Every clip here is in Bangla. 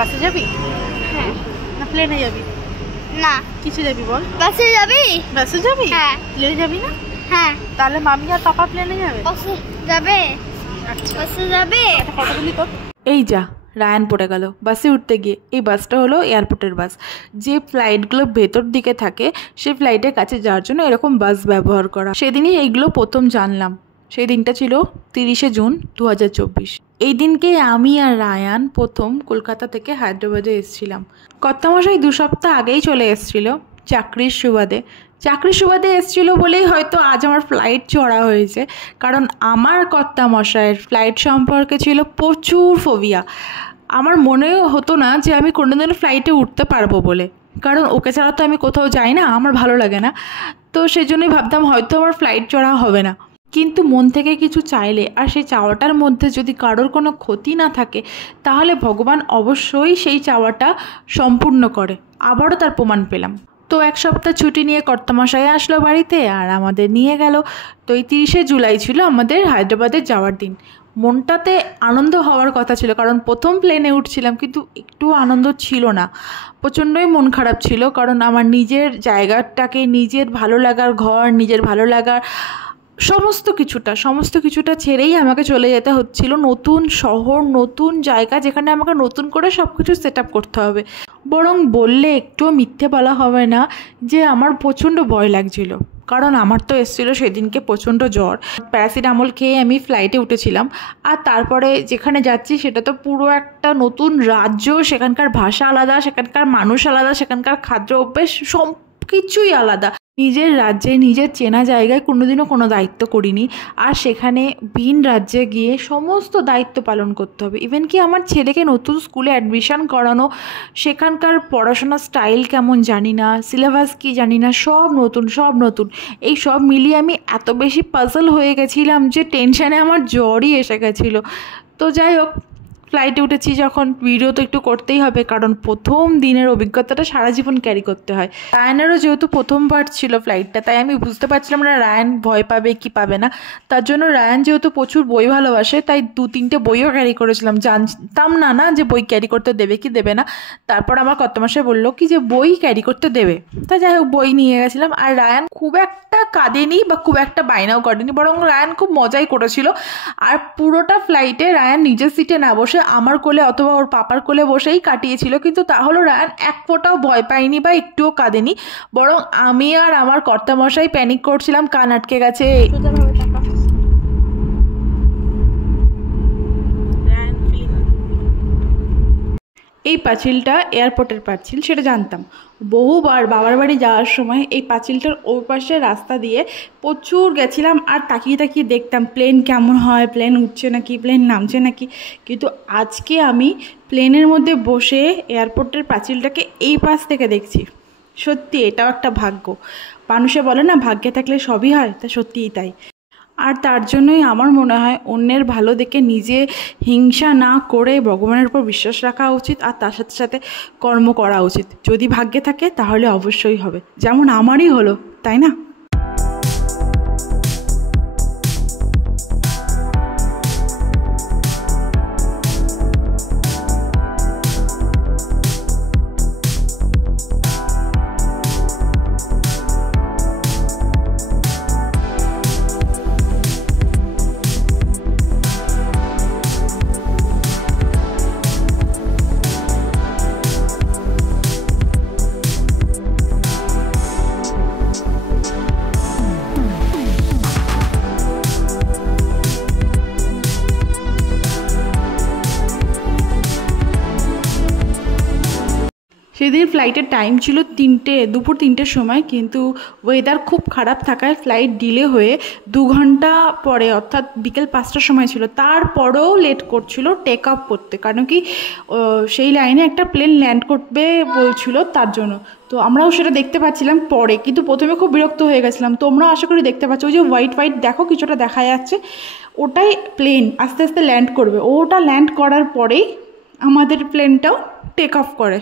বাসে যাবি? হ্যাঁ। না প্লেনে যাবি? না। কিসে যাবি বল? বাসে যাবি? বাসে যাবি? হ্যাঁ। প্লেনে যাবি না? হ্যাঁ। তাহলে মামি আর পাপা প্লেনে যাবে? বাসে যাবে। আচ্ছা বাসে যাবে। একটা ফটো তুলি তো। এই যা রায়ান পড়ে গেল বাসে উঠতে গিয়ে। এই বাসটা হলো এয়ারপোর্টের বাস। যে ফ্লাইটগুলো ভেতর দিকে থাকে সেই ফ্লাইটের কাছে যাওয়ার জন্য এরকম বাস ব্যবহার করা। সেদিনই এইগুলো প্রথম জানলাম। সেই দিনটা ছিল 30শে জুন 2024। এই দিনকে আমি আর রায়ান প্রথম কলকাতা থেকে হায়দ্রাবাদে এসেছিলাম। কর্তামশাই 2 সপ্তাহ আগেই চলে এসেছিল চাকরির সুবাদে এসেছিল বলেই হয়তো আজ আমার ফ্লাইট চড়া হয়েছে। কারণ আমার কর্তামশাইয়ের ফ্লাইট সম্পর্কে ছিল প্রচুর ফোবিয়া। আমার মনেও হতো না যে আমি কোনোদিনও ফ্লাইটে উঠতে পারবো বলে, কারণ ওকে ছাড়া তো আমি কোথাও যাই না, আমার ভালো লাগে না। তো সেই জন্যই ভাবতাম হয়তো আমার ফ্লাইট চড়া হবে না। কিন্তু মন থেকে কিছু চাইলে আর সেই চাওয়াটার মধ্যে যদি কারোর কোনো ক্ষতি না থাকে তাহলে ভগবান অবশ্যই সেই চাওয়াটা সম্পূর্ণ করে। আবারও তার প্রমাণ পেলাম। তো 1 সপ্তাহ ছুটি নিয়ে কর্তামশাই আসলো বাড়িতে আর আমাদের নিয়ে গেল। তো এই 30শে জুলাই ছিল আমাদের হায়দ্রাবাদে যাওয়ার দিন। মনটাতে আনন্দ হওয়ার কথা ছিল, কারণ প্রথম প্লেনে উঠছিলাম, কিন্তু একটু আনন্দ ছিল না। প্রচণ্ডই মন খারাপ ছিল, কারণ আমার নিজের জায়গাটাকে, নিজের ভালো লাগার ঘর, নিজের ভালো লাগার সমস্ত কিছুটা ছেড়েই আমাকে চলে যেতে হচ্ছিল নতুন শহর, নতুন জায়গা, যেখানে আমাকে নতুন করে সব কিছু সেট আপ করতে হবে। বরং বললে একটুও মিথ্যে বলা হবে না যে আমার প্রচণ্ড ভয় লাগছিল, কারণ আমার তো এসেছিলো সেদিনকে প্রচণ্ড জ্বর। প্যারাসিটামল খেয়ে আমি ফ্লাইটে উঠেছিলাম। আর তারপরে যেখানে যাচ্ছি সেটা তো পুরো একটা নতুন রাজ্য, সেখানকার ভাষা আলাদা, সেখানকার মানুষ আলাদা, সেখানকার খাদ্য অভ্যেস সব কিছুই আলাদা। নিজের রাজ্যে, নিজের চেনা জায়গায় কোনোদিনও কোনো দায়িত্ব করিনি, আর সেখানে ভিন রাজ্যে গিয়ে সমস্ত দায়িত্ব পালন করতে হবে। ইভেন কি আমার ছেলেকে নতুন স্কুলে অ্যাডমিশন করানো, সেখানকার পড়াশোনার স্টাইল কেমন জানি না, সিলেবাস কি জানি না, সব নতুন। এই সব মিলিয়ে আমি এত বেশি পাজল হয়ে গেছিলাম যে টেনশানে আমার জ্বরই এসে গেছিলো। তো যাই হোক, ফ্লাইটে উঠেছি যখন, ভিডিও তো একটু করতেই হবে, কারণ প্রথম দিনের অভিজ্ঞতাটা সারা জীবন ক্যারি করতে হয়। রায়ানেরও যেহেতু প্রথমবার ছিল ফ্লাইটটা, তাই আমি বুঝতে পারছিলাম না রায়ান ভয় পাবে কি পাবে না। তার জন্য রায়ান যেহেতু প্রচুর বই ভালোবাসে, তাই 2-3টে বইও ক্যারি করেছিলাম। জানতাম না যে বই ক্যারি করতে দেবে কি দেবে না। তারপর আমার কর্তামশাই বললো কি যে বই ক্যারি করতে দেবে। তা যাই হোক, বই নিয়ে গেছিলাম। আর রায়ান খুব একটা কাঁদেনি বা খুব একটা বায়নাও করেনি, বরং রায়ান খুব মজাই করেছিল। আর পুরোটা ফ্লাইটে রায়ান নিজের সিটে না বসে আমার কোলে অথবা ওর পাপার কোলে বসেই কাটিয়েছিল। কিন্তু তাহলেও রায়ান এক ফোঁটাও ভয় পায়নি বা একটুও কাঁদেনি, বরং আমি আর আমার কর্তামশাই প্যানিক করছিলাম, কান আটকে গেছে। এই পাঁচিলটা এয়ারপোর্টের পাঁচিল, সেটা জানতাম। বহুবার বাবার বাড়ি যাওয়ার সময় এই পাঁচিলটার ওই পাশে রাস্তা দিয়ে প্রচুর গেছিলাম, আর তাকিয়ে দেখতাম প্লেন কেমন হয়, প্লেন উঠছে নাকি, প্লেন নামছে নাকি। কিন্তু আজকে আমি প্লেনের মধ্যে বসে এয়ারপোর্টের পাঁচিলটাকে এই পাশ থেকে দেখছি। সত্যি এটাও একটা ভাগ্য। মানুষে বলে না ভাগ্যে থাকলে সবই হয়, তা সত্যিই তাই। আর তার জন্যই আমার মনে হয় অন্যের ভালো দেখে নিজে হিংসা না করে ভগবানের উপর বিশ্বাস রাখা উচিত, আর তার সাথে সাথে কর্ম করা উচিত। যদি ভাগ্যে থাকে তাহলে অবশ্যই হবে, যেমন আমারই হলো, তাই না? সেদিন ফ্লাইটের টাইম ছিল দুপুর 3টের সময়, কিন্তু ওয়েদার খুব খারাপ থাকায় ফ্লাইট ডিলে হয়ে 2 ঘন্টা পরে, অর্থাৎ বিকেল 5টার সময় ছিল। তারপরেও লেট করছিল টেক অফ করতে, কারণ কি সেই লাইনে একটা প্লেন ল্যান্ড করবে বলছিল, তার জন্য। তো আমরাও সেটা দেখতে পাচ্ছিলাম পরে, কিন্তু প্রথমে খুব বিরক্ত হয়ে গেছিলাম। তোমরা আশা করি দেখতে পাচ্ছ, ওই যে হোয়াইট দেখো কিছুটা দেখা যাচ্ছে, ওটাই প্লেন আস্তে আস্তে ল্যান্ড করবে। ওটা ল্যান্ড করার পরেই আমাদের প্লেনটাও টেক অফ করে।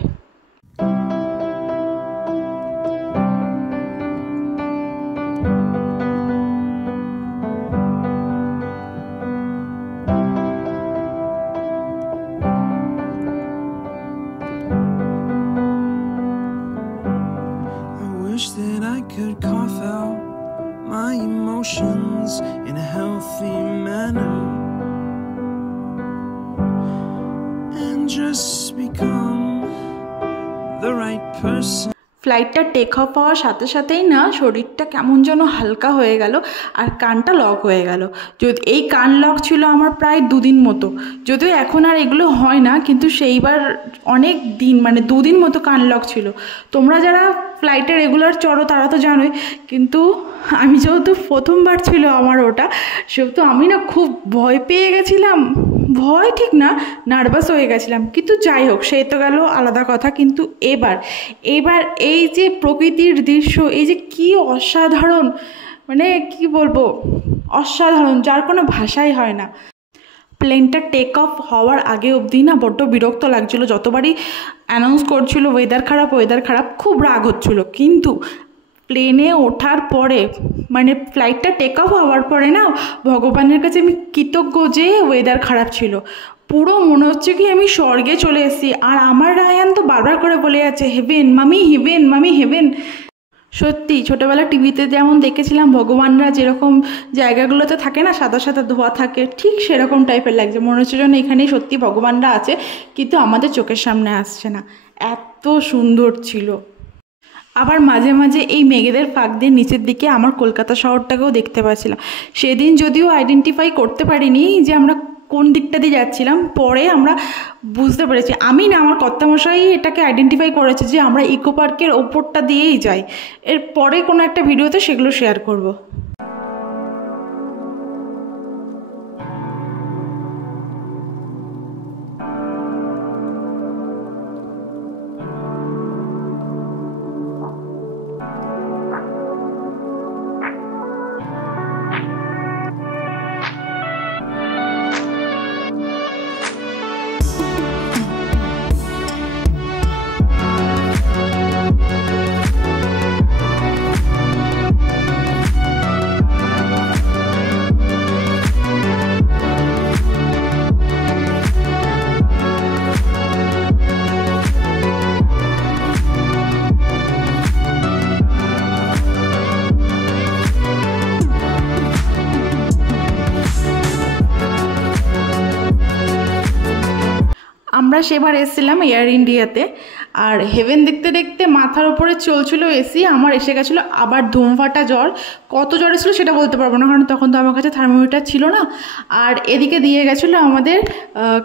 just become the right person. ফ্লাইটটা টেক অফ হওয়ার সাথে সাথেই না শরীরটা কেমন যেন হালকা হয়ে গেল আর কানটা লক হয়ে গেল। যদি এই কান লক ছিল আমার প্রায় 2 দিন মতো, যদিও এখন আর এগুলো হয় না, কিন্তু সেইবার অনেক দিন, মানে 2 দিন মতো কান লক ছিল। তোমরা যারা ফ্লাইটে রেগুলার চড়ো তারা তো জানোই, কিন্তু আমি যেহেতু প্রথমবার ছিল আমার ওটা, সেহেতু আমি না খুব ভয় পেয়ে গেছিলাম। ভয় ঠিক না, নার্ভাস হয়ে গেছিলাম, কিন্তু যাই হোক সে তো গেল আলাদা কথা। কিন্তু এবার এই যে প্রকৃতির দৃশ্য, এই যে কি অসাধারণ, মানে কি বলবো, অসাধারণ, যার কোনো ভাষাই হয় না। প্লেনটা টেক অফ হওয়ার আগে অবধি না বড্ড বিরক্ত লাগছিলো, যতবারই অ্যানাউন্স করছিল ওয়েদার খারাপ, খুব রাগ হচ্ছিলো। কিন্তু প্লেনে ওঠার পরে, মানে ফ্লাইটটা টেক অফ হওয়ার পরে না ভগবানের কাছে আমি কৃতজ্ঞ যে ওয়েদার খারাপ ছিল। পুরো মনে হচ্ছে কি আমি স্বর্গে চলে এসেছি। আর আমার রায়ান তো বারবার করে বলে যাচ্ছে হেভেন মামি, হেভেন মামি, হেভেন। সত্যি ছোটোবেলা টিভিতে যেমন দেখেছিলাম ভগবানরা যেরকম জায়গাগুলোতে থাকে না, সাদা সাদা ধোয়া থাকে, ঠিক সেরকম টাইপের লাগছে। মনে হচ্ছে যেন এখানেই সত্যি ভগবানরা আছে, কিন্তু আমাদের চোখের সামনে আসছে না। এত সুন্দর ছিল। আবার মাঝে মাঝে এই মেঘেদের ফাঁক দিয়ে নিচের দিকে আমার কলকাতা শহরটাকেও দেখতে পাচ্ছিলাম। সেদিন যদিও আইডেন্টিফাই করতে পারিনি যে আমরা কোন দিকটা দিয়ে যাচ্ছিলাম, পরে আমরা বুঝতে পেরেছি। আমি না, আমার কর্তামশাই এটাকে আইডেন্টিফাই করেছে যে আমরা ইকো পার্কের ওপরটা দিয়েই যাই। এর পরে কোনো একটা ভিডিওতে সেগুলো শেয়ার করব। আমরা সেবার এসেছিলাম এয়ার ইন্ডিয়াতে, আর হেভেন দেখতে দেখতে মাথার ওপরে চলছিল এসি, আমার এসে গেছিলো আবার ধুমফাটা জ্বর। কত জ্বর এসেছিলো সেটা বলতে পারবো না, কারণ তখন তো আমার কাছে থার্মোমিটার ছিল না। আর এদিকে দিয়ে গেছিলো আমাদের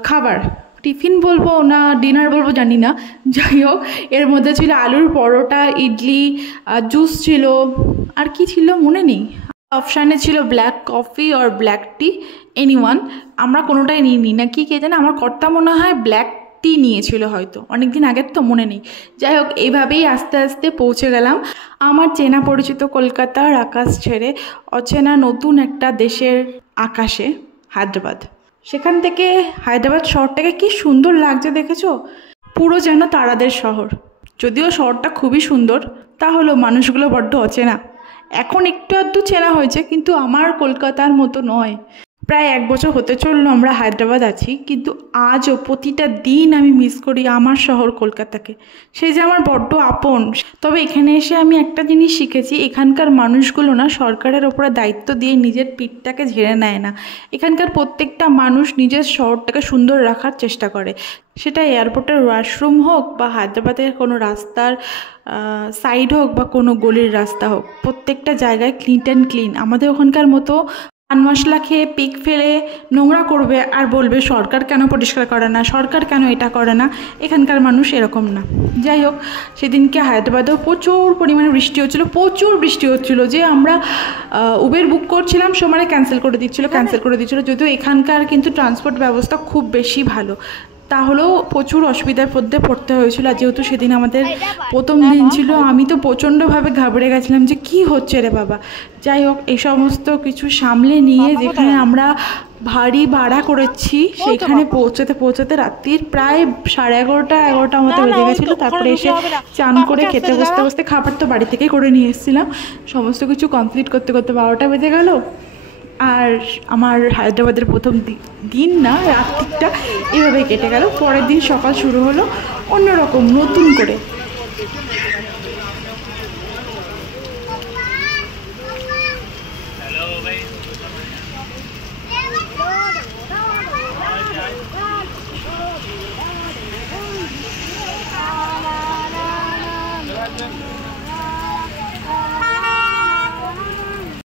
খাবার, টিফিন বলবো না ডিনার বলবো জানি না, যাই হোক এর মধ্যে ছিল আলুর পরোটা, ইডলি, জুস ছিল, আর কি ছিল মনে নেই। অপশানে ছিল ব্ল্যাক কফি আর ব্ল্যাক টি, এনিওয়ান। আমরা কোনোটাই নিইনি, না কি কে জানে, আমার কর্তা মনে হয় ব্ল্যাক টি নিয়েছিল হয়তো, অনেক দিন আগের তো মনে নেই। যাই হোক এইভাবেই আস্তে আস্তে পৌঁছে গেলাম আমার চেনা পরিচিত কলকাতার আকাশ ছেড়ে অচেনা নতুন একটা দেশের আকাশে, হায়দ্রাবাদ। সেখান থেকে হায়দ্রাবাদ শহরটাকে কি সুন্দর লাগছে দেখেছো, পুরো যেন তারাদের শহর। যদিও শহরটা খুবই সুন্দর, তা হলো মানুষগুলো বড্ড অচেনা। এখন একটু আধটু চেনা হয়েছে, কিন্তু আমার কলকাতার মতো নয়। প্রায় 1 বছর হতে চললো আমরা হায়দ্রাবাদ আছি, কিন্তু আজও প্রতিটা দিন আমি মিস করি আমার শহর কলকাতাকে। সে যে আমার বড্ড আপন। তবে এখানে এসে আমি একটা জিনিস শিখেছি, এখানকার মানুষগুলো না সরকারের ওপরে দায়িত্ব দিয়ে নিজের পিঠটাকে ঝেড়ে নেয় না। এখানকার প্রত্যেকটা মানুষ নিজের শহরটাকে সুন্দর রাখার চেষ্টা করে, সেটা এয়ারপোর্টের ওয়াশরুম হোক বা হায়দ্রাবাদের কোনো রাস্তার সাইড হোক বা কোনো গলির রাস্তা হোক, প্রত্যেকটা জায়গায় ক্লিন অ্যান্ড ক্লিন। আমাদের ওখানকার মতো পান মশলা খেয়ে পিক ফেলে নোংরা করবে আর বলবে সরকার কেন পরিষ্কার করে না, সরকার কেন এটা করে না। এখানকার মানুষ এরকম না। যাই হোক সেদিনকে হায়দ্রাবাদেও প্রচুর পরিমাণে বৃষ্টি হচ্ছিলো, যে আমরা উবের বুক করছিলাম সময় ক্যান্সেল করে দিচ্ছিলো। যদিও এখানকার কিন্তু ট্রান্সপোর্ট ব্যবস্থা খুব বেশি ভালো, তাহলেও প্রচুর অসুবিধার মধ্যে পড়তে হয়েছিল। আর যেহেতু সেদিন আমাদের প্রথম দিন ছিল, আমি তো প্রচণ্ডভাবে ঘাবড়ে গেছিলাম যে কি হচ্ছে রে বাবা। যাই হোক এই সমস্ত কিছু সামলে নিয়ে যেখানে আমরা ভারী ভাড়া করেছি সেখানে পৌঁছাতে রাত্রির প্রায় 11:30 মতো বেজে গেছিলো। তারপরে এসে চান করে খেতে বসতে খাবার তো বাড়ি থেকেই করে নিয়ে এসেছিলাম, সমস্ত কিছু কমপ্লিট করতে 12টা বেজে গেল। আর আমার হায়দ্রাবাদের প্রথম দিন না, রাত্রিটা এভাবে কেটে গেল। পরের দিন সকাল শুরু হলো অন্যরকম নতুন করে।